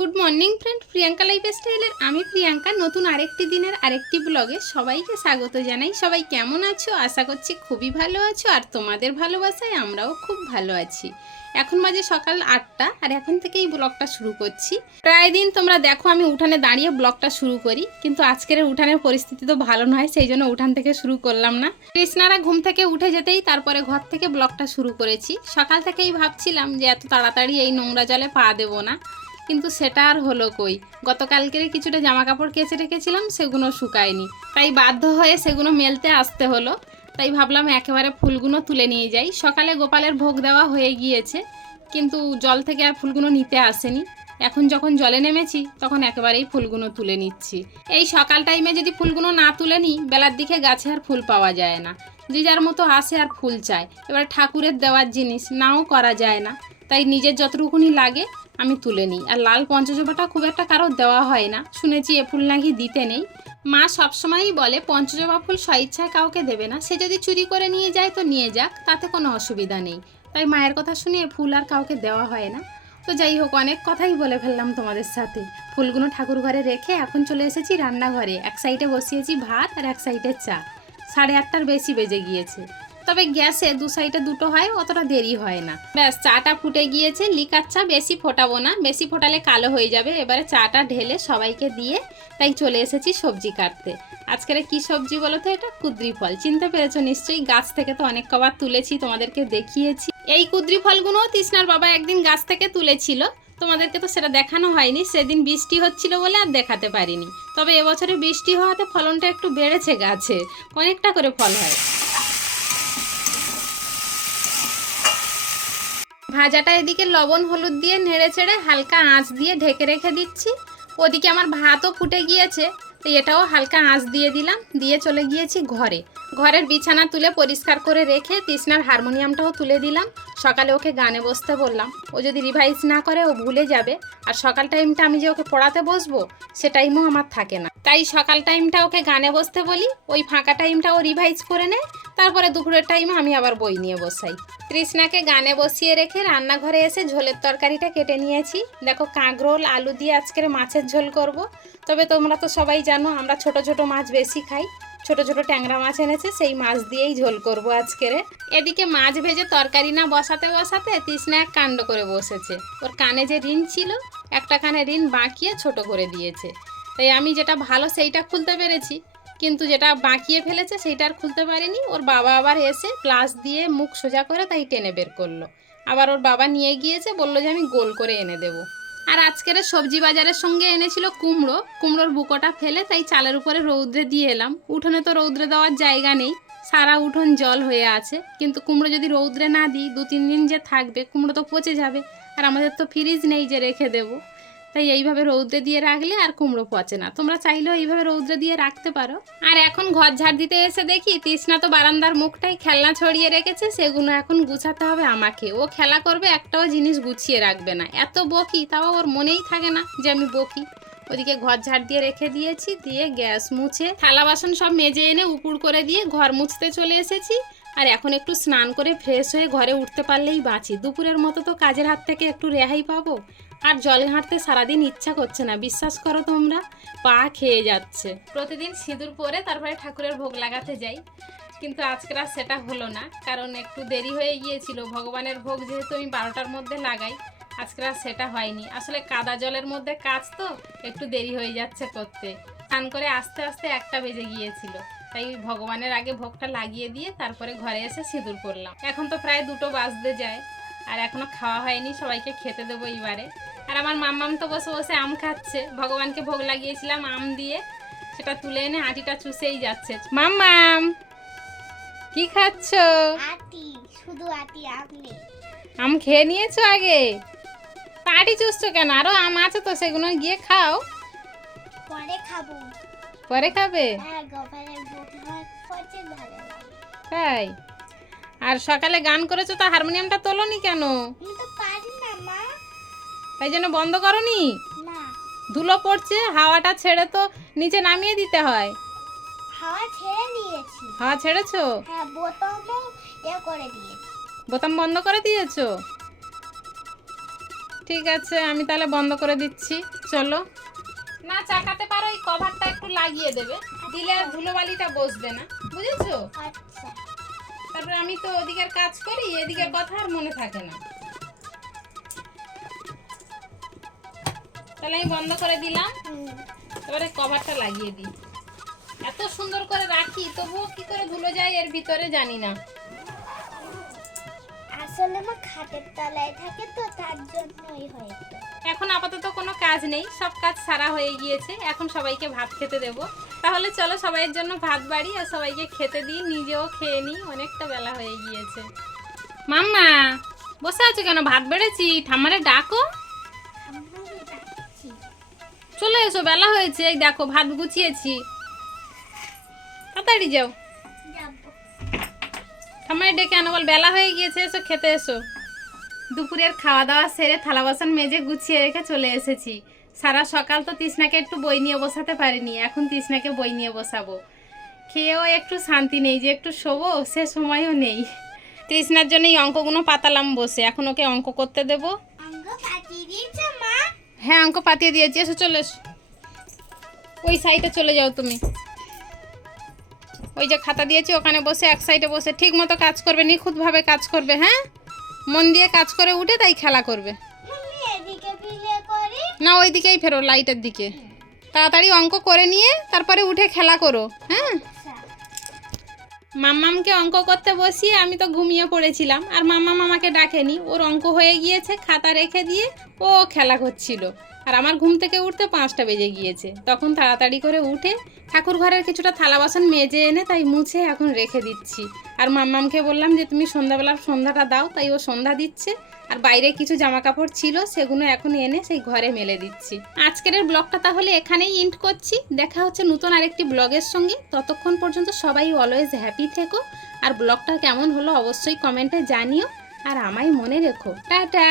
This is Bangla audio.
Good morning friend, Priyanka life স্টাইলের আমি প্রিয়াঙ্কা। নতুন আরেকটি দিনের আরেকটি ব্লগে সবাইকে স্বাগত জানাই। সবাই কেমন আছো? আশা করছি খুবই ভালো আছো আর তোমাদের ভালোবাসায় আমরাও খুব ভালো আছি। এখন বাজে সকাল আটটা আর এখন থেকেই ব্লগটা শুরু করছি। প্রায় দিন তোমরা দেখো আমি উঠানে দাঁড়িয়ে ব্লগটা শুরু করি, কিন্তু আজকের উঠানের পরিস্থিতি তো ভালো নয়, সেই জন্য উঠান থেকে শুরু করলাম না। কৃষ্ণারা ঘুম থেকে উঠে যেতেই তারপরে ঘর থেকে ব্লগটা শুরু করেছি। সকাল থেকেই ভাবছিলাম যে এত তাড়াতাড়ি এই নোংরা জলে পা দেবো না। কিন্তু সেটা আর হলো কই? গতকালকের কিছুটা জামা কাপড় কেচে রেখেছিলাম সেগুলো শুকায়নি। তাই বাধ্য হয়ে সেগুলো মেলতে আসতে হলো। তাই ভাবলাম একেবারে ফুলগুলো তুলে নিয়ে যাই। সকালে গোপালের ভোগ দেওয়া হয়ে গিয়েছে, কিন্তু জল থেকে আর ফুলগুলো নিতে আসেনি। এখন যখন জলে নেমেছি, তখন একেবারেই ফুলগুলো তুলে নিচ্ছি। এই সকাল টাইমে যদি ফুলগুলো না তুলে নিই, বেলার দিকে গাছে আর ফুল পাওয়া যায় না। যে যার মতো আসে আর ফুল চায়। এবার ঠাকুরের দেওয়ার জিনিস, নাও করা যায় না। তাই নিজের যতটুকুনি লাগে আমি তুলে নিই। আর লাল পঞ্চজবাটা খুব একটা কারও দেওয়া হয় না। শুনেছি এ ফুল নাকি দিতে নেই। মা সবসময়ই বলে, পঞ্চজবা ফুল স্বইচ্ছায় কাউকে দেবে না। সে যদি চুরি করে নিয়ে যায় তো নিয়ে যাক, তাতে কোনো অসুবিধা নেই। তাই মায়ের কথা শুনে এ ফুল আর কাউকে দেওয়া হয় না। তো যাই হোক, অনেক কথাই বলে ফেললাম তোমাদের সাথে। ফুলগুলো ঠাকুর ঘরে রেখে এখন চলে এসেছি রান্নাঘরে। এক সাইডে বসিয়েছি ভাত আর এক সাইডে চা। সাড়ে আটটার বেশি বেজে গিয়েছে। তবে গ্যাসে দু সাইডে দুটো হয়, অতটা দেরি হয় না। ব্যাস, চাটা ফুটে গিয়েছে, লিকার চা বেশি ফোটাবো না, বেশি ফোটালে কালো হয়ে যাবে। এবারে চাটা ঢেলে সবাইকে দিয়ে তাই চলে এসেছি সবজি কাটতে। আজকের কি সবজি বলো তো এটা? কুদ্রি ফল। চিনতে পেরেছ নিশ্চয়ই, গাছ থেকে তো অনেক কবার তুলেছি, তোমাদেরকে দেখিয়েছি। এই কুদ্রি ফলগুলো তৃষ্ণার বাবা একদিন গাছ থেকে তুলেছিল। তোমাদেরকে তো সেটা দেখানো হয়নি, সেদিন বৃষ্টি হচ্ছিল বলে আর দেখাতে পারিনি। তবে এবছরে বৃষ্টি হওয়াতে ফলনটা একটু বেড়েছে গাছে, অনেকটা করে ফল হয়। ভাজাটা এদিকে লবণ, হলুদ দিয়ে নেড়ে চেড়ে হালকা আঁচ দিয়ে ঢেকে রেখে দিচ্ছি। ওদিকে আমার ভাতও ফুটে গিয়েছে তো এটাও হালকা আঁচ দিয়ে দিলাম, দিয়ে চলে গিয়েছি ঘরে। ঘরের বিছানা তুলে পরিষ্কার করে রেখে তৃষ্ণার হারমোনিয়ামটাও তুলে দিলাম। সকালে ওকে গানে বসতে বললাম, ও যদি রিভাইজ না করে ও ভুলে যাবে, আর সকাল টাইমটা আমি যে ওকে পড়াতে বসবো, সে টাইমও আমার থাকে না। তাই সকাল টাইমটা ওকে গানে বসতে বলি, ওই ফাঁকা টাইমটা ও রিভাইজ করে নেয়, তারপরে দুপুরের টাইমে আমি আবার বই নিয়ে বসাই। তৃষ্ণাকে গানে বসিয়ে রেখে রান্নাঘরে এসে ঝোলের তরকারিটা কেটে নিয়েছি। দেখো কাঁকরোল আলু দিয়ে আজকের মাছের ঝোল করব। তবে তোমরা তো সবাই জানো, আমরা ছোট ছোট মাছ বেশি খাই। ছোট ছোট ট্যাংরা মাছ এনেছে, সেই মাছ দিয়েই ঝোল করব আজকের। এদিকে মাছ ভেজে তরকারি না বসাতে বসাতে তৃষ্ণা এক কাণ্ড করে বসেছে। ওর কানে যে ঋণ ছিল একটা কানে ঋণ বাঁকিয়ে ছোট করে দিয়েছে। তাই আমি যেটা ভালো সেইটা খুলতে পেরেছি। কিন্তু যেটা বাঁকিয়ে ফেলেছে সেইটা আর খুলতে পারিনি। ওর বাবা আবার এসে প্লাস দিয়ে মুখ সোজা করে তাই টেনে বের করল। আবার ওর বাবা নিয়ে গিয়েছে, বলল যে আমি গোল করে এনে দেবো। আর আজকের সবজি বাজারের সঙ্গে এনেছিল কুমড়ো। কুমড়োর বুকোটা ফেলে তাই চালের উপরে রৌদ্রে দিয়ে এলাম। উঠোনে তো রৌদ্রে দেওয়ার জায়গা নেই, সারা উঠোন জল হয়ে আছে। কিন্তু কুমড়ো যদি রৌদ্রে না দিই দু তিন দিন যে থাকবে, কুমড়ো তো পচে যাবে। আর আমাদের তো ফ্রিজ নেই যে রেখে দেবো। তাই এইভাবে রৌদ্রে দিয়ে রাখলে আর কুমড়ো পচে না। তোমরা চাইলেও এইভাবে রৌদ্রে দিয়ে রাখতে পারো। আর এখন ঘর ঝাড় দিতে এসে দেখি তৃষ্ণা তো বারান্দার মুখটাই খেলনা ছড়িয়ে রেখেছে, সেগুলো এখন গুছাতে হবে আমাকে। ও খেলা করবে, একটাও জিনিস গুছিয়ে রাখবে না। এত বকি, তাও ওর মনেই থাকে না যে আমি বকি। ওদিকে ঘর ঝাড় দিয়ে রেখে দিয়েছি, দিয়ে গ্যাস মুছে, থালা বাসন সব মেজে এনে উপুড় করে দিয়ে ঘর মুছতে চলে এসেছি। আর এখন একটু স্নান করে ফ্রেশ হয়ে ঘরে উঠতে পারলেই বাঁচি। দুপুরের মতো তো কাজের হাত থেকে একটু রেহাই পাবো। আর জল ঘাঁটতে সারাদিন ইচ্ছা করছে না। বিশ্বাস করো তোমরা, পা খেয়ে যাচ্ছে। প্রতিদিন সিঁদুর পরে তারপরে ঠাকুরের ভোগ লাগাতে যাই। কিন্তু আজকের আর সেটা হলো না, কারণ একটু দেরি হয়ে গিয়েছিল। ভগবানের ভোগ যেহেতু আমি বারোটার মধ্যে লাগাই, আজকের আর সেটা হয়নি। আসলে কাদা জলের মধ্যে কাজ তো, একটু দেরি হয়ে যাচ্ছে করতে। স্নান করে আস্তে আস্তে একটা বেজে গিয়েছিল। তাই ভগবানের আগে ভোগটা লাগিয়ে দিয়ে তারপরে ঘরে এসে সিঁদুর করলাম এখন তো প্রায় দুটো বাজতে যায়, আর এখনও খাওয়া হয়নি, সবাইকে খেতে দেবো এইবারে। আর আমার মাম্মাম তো বসে বসে আম খাচ্ছে। ভগবানকে ভোগ লাগিয়েছিলাম আম দিয়ে। সেটা তুলে এনে আটিটা চুষেই যাচ্ছে। মাম্মাম কি খাচ্ছ? আটি শুধু আটি আপনি আম খেয়ে নিয়েছো আগে? পাটি চুষছো কেন? আরও আম আছে তো সেগুলো গিয়ে খাও। পরে খাব। পরে খাবে? হ্যাঁ তাই? আর সকালে গান করেছ তো হারমোনিয়ামটা তোলনি কেন? তো পারি না তাই জন্য বন্ধ করনি? না। ধুলো পড়ছে হাওয়াটা ছেড়ে তো নিচে নামিয়ে দিতে হয়। হাওয়া ছেড়ে দিয়েছি। হাওয়া ছেড়েছো? হ্যাঁ বোতামও এ করে দিয়েছি। বোতাম বন্ধ করে দিয়েছ? ঠিক আছে আমি তাহলে বন্ধ করে দিচ্ছি। চলো। না চাকাতে পারো এই কভারটা একটু লাগিয়ে দেবে। দিলে আর ধুলোবালিটা বসবে না। বুঝেছ? আচ্ছা। তারপরে আমি তো ওদিকের কাজ করি এদিকের কথা আর মনে থাকে না। তাহলে আমি বন্ধ করে দিলাম। এবারে কভারটা লাগিয়ে দিই। এত সুন্দর করে রাখি তবুও কি করে ধুলো যায় এর ভিতরে জানি না। আসলে আমার খাটের তলায় থাকে তো তার জন্যই হয়তো। এখন আপাতত কোনো কাজ নেই সব কাজ সারা হয়ে গিয়েছে। এখন সবাইকে ভাত খেতে দেব। তাহলে চলো সবাইয়ের জন্য ভাত বাড়ি আর সবাইকে খেতে দিই নিজেও খেয়ে নিই অনেকটা বেলা হয়ে গিয়েছে। মাম্মা বসে আছো কেন? ভাত বেড়েছি ঠাম্মারে ডাকো। চলে এসো বেলা হয়েছে এই দেখো ভাত গুছিয়েছি। তাড়াতাড়ি যাও। যাব। ঠাম্মারে ডেকে আনো বল বেলা হয়ে গিয়েছে এসো খেতে এসো। দুপুরের খাওয়া দাওয়া সেরে থালা বাসন মেজে গুছিয়ে রেখে চলে এসেছি। সারা সকাল তো তৃষ্ণাকে একটু বই নিয়ে বসাতে পারিনি এখন তৃষ্ণাকে বই নিয়ে বসাবো। খেয়েও একটু শান্তি নেই যে একটু শোবো সে সময়ও নেই। তৃষ্ণার জন্য এই অঙ্কগুলো পাতালাম বসে এখন ওকে অঙ্ক করতে দেব অঙ্গ পাঠিয়ে দিয়েছে মা হ্যাঁ অঙ্ক পাতিয়ে দিয়েছি। এসো, চলে এসো। ওই সাইডে চলে যাও তুমি। ওই যে খাতা দিয়েছি, ওখানে বসে, এক সাইডে বসে। ঠিক মতো কাজ করবে, নিখুঁতভাবে কাজ করবে হ্যাঁ? মন দিয়ে কাজ করে উঠে, তাই খেলা করবে। না ওই দিকেই ফেরো লাইটের দিকে। তাড়াতাড়ি অঙ্ক করে নিয়ে, তারপরে উঠে খেলা করো হ্যাঁ? মাম্মামকে অঙ্ক করতে বসিয়ে আমি তো ঘুমিয়ে পড়েছিলাম, আর মাম্মাম আমাকে ডাকেনি। ওর অঙ্ক হয়ে গিয়েছে, খাতা রেখে দিয়ে ও খেলা করছিল। আর আমার ঘুম থেকে উঠতে পাঁচটা বেজে গিয়েছে। তখন তাড়াতাড়ি করে উঠে ঠাকুর ঘরের কিছুটা থালা বাসন মেজে এনে তাই মুছে এখন রেখে দিচ্ছি। আর মাম্মামকে বললাম যে, তুমি সন্ধ্যাবেলার সন্ধ্যাটা দাও। তাই ও সন্ধ্যা দিচ্ছে। আর বাইরে কিছু জামা কাপড় ছিল, সেগুলো এখন এনে সেই ঘরে মেলে দিচ্ছি। আজকের ব্লগটা তাহলে এখানেই এন্ড করছি। দেখা হচ্ছে নতুন আরেকটি ব্লগের সঙ্গে। ততক্ষণ পর্যন্ত সবাই অলওয়েজ হ্যাপি থেকো। আর ব্লগটা কেমন হলো অবশ্যই কমেন্টে জানিও। আর আমায় মনে রেখো। টাটা!